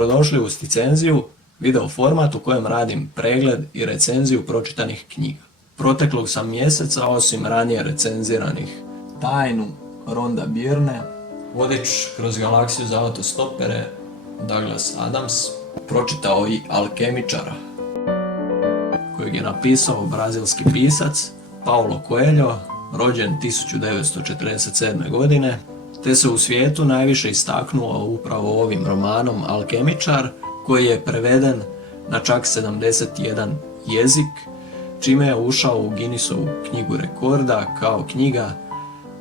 Dobrodošli u Sticenziju, video format u kojem radim pregled i recenziju pročitanih knjiga. Proteklog sam mjeseca, osim ranije recenziranih Tajnu Rhonda Byrne, Vodič kroz galaksiju za autostopere Douglas Adams, pročitao i Alkemičara, kojeg je napisao brazilski pisac Paulo Coelho, rođen 1947. godine, te se u svijetu najviše istaknuo upravo ovim romanom Alkemičar, koji je preveden na čak 71 jezik, čime je ušao u Guinnessovu knjigu rekorda kao knjiga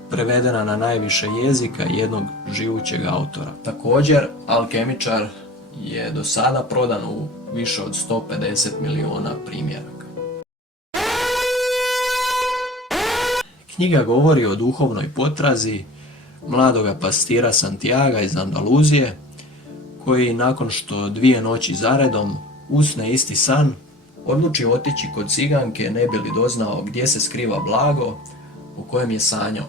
prevedena na najviše jezika jednog živućeg autora. Također, Alkemičar je do sada prodan u više od 150 miliona primjeraka. Knjiga govori o duhovnoj potrazi mladoga pastira Santiaga iz Andaluzije, koji nakon što 2 noći zaredom usne isti san, odluči otići kod ciganke ne bi li doznao gdje se skriva blago o kojem je sanjao.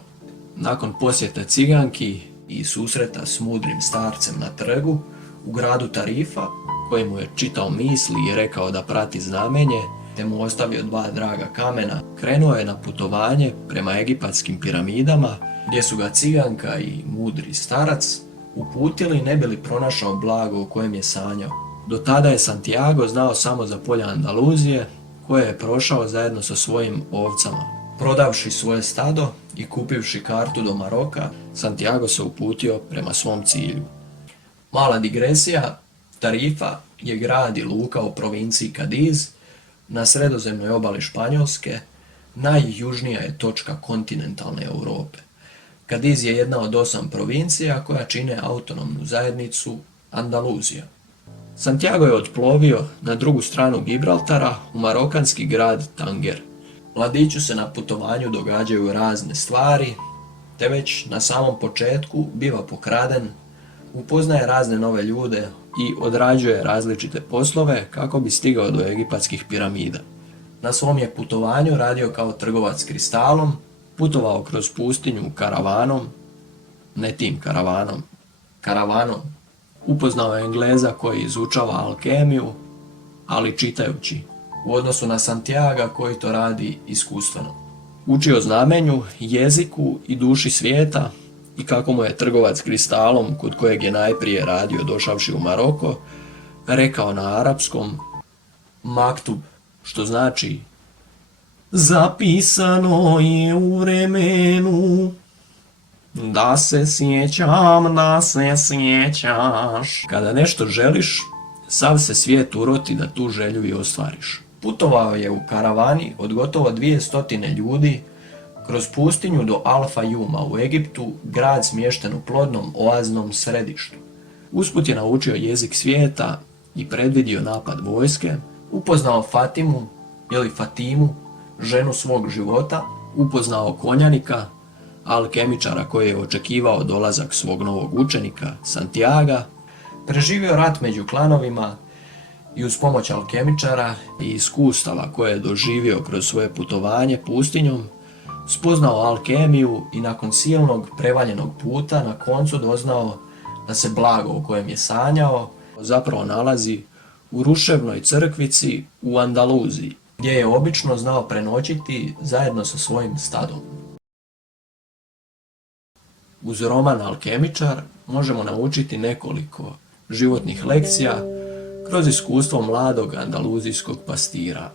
Nakon posjete ciganki i susreta s mudrim starcem na trgu u gradu Tarifa, koji mu je čitao misli i rekao da prati znamenje, te mu ostavio 2 draga kamena, krenuo je na putovanje prema egipatskim piramidama, gdje su ga ciganka i mudri starac uputili ne bi li pronašao blago o kojem je sanjao. Do tada je Santiago znao samo za polja Andaluzije, koje je prošao zajedno sa svojim ovcama. Prodavši svoje stado i kupivši kartu do Maroka, Santiago se uputio prema svom cilju. Mala digresija, Tarifa je grad i luka u provinciji Cadiz, na sredozemnoj obali Španjolske, najjužnija je točka kontinentalne Europe. Cadiz je jedna od 8 provincija koja čine autonomnu zajednicu Andaluzija. Santiago je otplovio na drugu stranu Gibraltara u marokanski grad Tanger. Mladiću se na putovanju događaju razne stvari, te već na samom početku biva pokraden, upoznaje razne nove ljude i odrađuje različite poslove kako bi stigao do egipatskih piramida. Na svom je putovanju radio kao trgovac kristalom, putovao kroz pustinju karavanom, ne tim karavanom. Upoznao je Engleza koji izučava alkemiju, ali čitajući, u odnosu na Santiaga koji to radi iskustveno. Učio znamenju, jeziku i duši svijeta i kako mu je trgovac kristalom, kod kojeg je najprije radio došavši u Maroko, rekao na arapskom maktub, što znači zapisano je u vremenu, da se sjećam, da se sjećaš. Kada nešto želiš, sav se svijet uroti da tu želju i ostvariš. Putovao je u karavani od gotovo 200 ljudi kroz pustinju do Al-Fayuma u Egiptu, grad smješten u plodnom oaznom središtu. Usput je naučio jezik svijeta i predvidio napad vojske, upoznao Fatimu ili Fatimu, ženu svog života, upoznao konjanika, alkemičara koji je očekivao dolazak svog novog učenika, Santiaga, preživio rat među klanovima i uz pomoć alkemičara i iskustava koje je doživio kroz svoje putovanje pustinjom, spoznao alkemiju i nakon silnog prevaljenog puta na koncu doznao da se blago o kojem je sanjao zapravo nalazi u ruševnoj crkvici u Andaluziji, gdje je obično znao prenoćiti zajedno sa svojim stadom. Uz roman Alkemičar možemo naučiti nekoliko životnih lekcija kroz iskustvo mladog andaluzijskog pastira.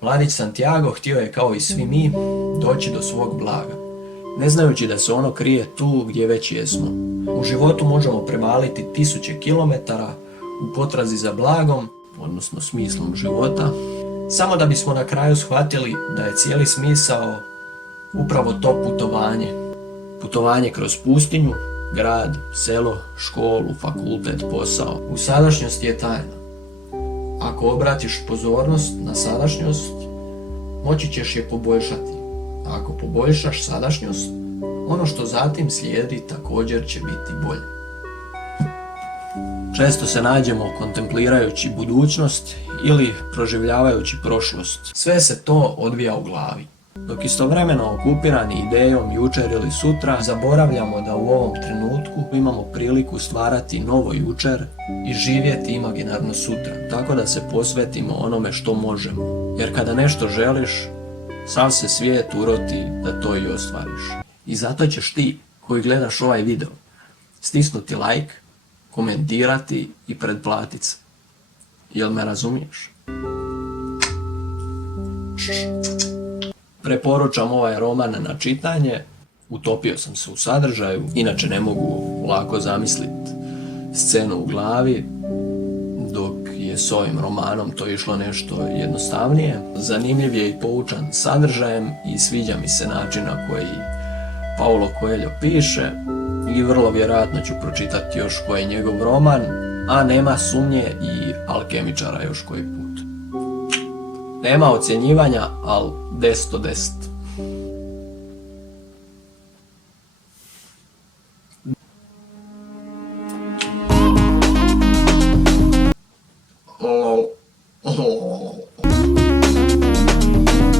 Mladić Santiago htio je kao i svi mi doći do svog blaga, ne znajući da se ono krije tu gdje već jesmo. U životu možemo prevaliti 1000 kilometara u potrazi za blagom, odnosno smislom života, samo da bismo na kraju shvatili da je cijeli smisao upravo to putovanje. Putovanje kroz pustinju, grad, selo, školu, fakultet, posao. U sadašnjosti je tajna. Ako obratiš pozornost na sadašnjost, moći ćeš je poboljšati. A ako poboljšaš sadašnjost, ono što zatim slijedi također će biti bolje. Često se nađemo kontemplirajući budućnost ili proživljavajući prošlost. Sve se to odvija u glavi. Dok istovremeno okupirani idejom jučer ili sutra, zaboravljamo da u ovom trenutku imamo priliku stvarati novo jučer i živjeti imaginarno sutra, tako da se posvetimo onome što možemo. Jer kada nešto želiš, sav se svijet uroti da to i ostvariš. I zato ćeš ti, koji gledaš ovaj video, stisnuti like, komentirati i pretplatit se. Jel me razumiješ? Preporučam ovaj roman na čitanje, utopio sam se u sadržaju, inače ne mogu lako zamisliti scenu u glavi, dok je s ovim romanom to išlo nešto jednostavnije. Zanimljiv je i poučan sadržajem i sviđa mi se način na koji Paulo Coelho piše i vrlo vjerojatno ću pročitati još koji njegov roman, a nema sumnje i Alkemičara još koji put. Nema ocjenjivanja, ali 10 od 10.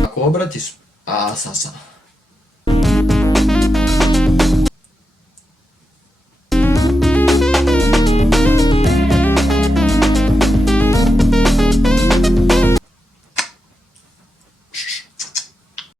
Ako obratiš... sam.